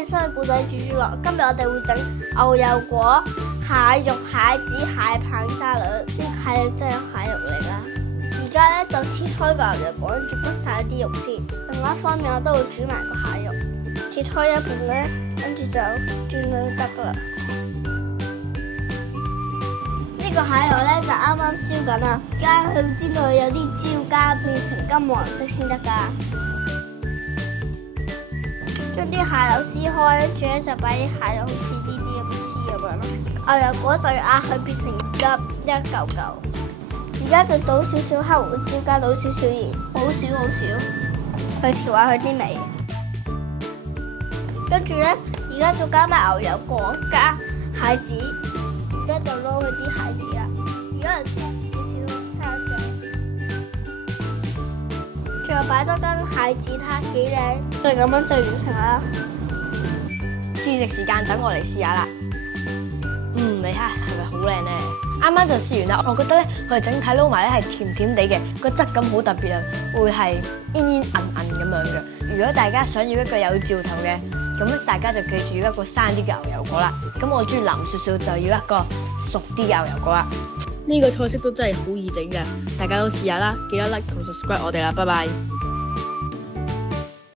迎收睇故仔煮煮樂。今日我哋會整牛油果、蟹肉、蟹子、蟹棒沙律。呢個蟹肉真係蟹肉嚟啦。而家咧就切開個牛油果，跟住剝晒啲肉先。另外一方面我都會煮埋個蟹肉，切開一邊咧，跟住就轉就得噶啦。呢個蟹肉咧就啱啱燒緊啦，而家佢知道有啲焦加變成金黃色先得㗎。將啲蟹肉撕開，跟住咧就擺啲蟹肉好似呢啲咁絲咁樣咯。牛油果就要壓佢變成一嚿嚿。而家就倒少少黑胡椒，加倒少少鹽，好少去調下佢啲味。跟住咧，而家就加埋牛油果加蟹子，而家就撈佢啲蟹子啦。而家就切少少沙醬，最後擺多間蟹子，睇下幾靚，就咁樣就完成啦。試食時間，等我嚟試下啦。你睇下係咪好靚咧？啱啱就試完啦，我覺得咧佢整體撈埋咧係甜甜地嘅，個質感好特別啊，會係煙煙韌韌咁樣嘅。如果大家想要一個有嚼頭嘅，咁咧大家就記住要一個生啲嘅牛油果啦。咁我中意腍少少，就要一個熟啲嘅牛油果啦。呢個菜式都真係好易整嘅，大家都試下啦，記得 like 同 subscribe 我哋啦，拜拜。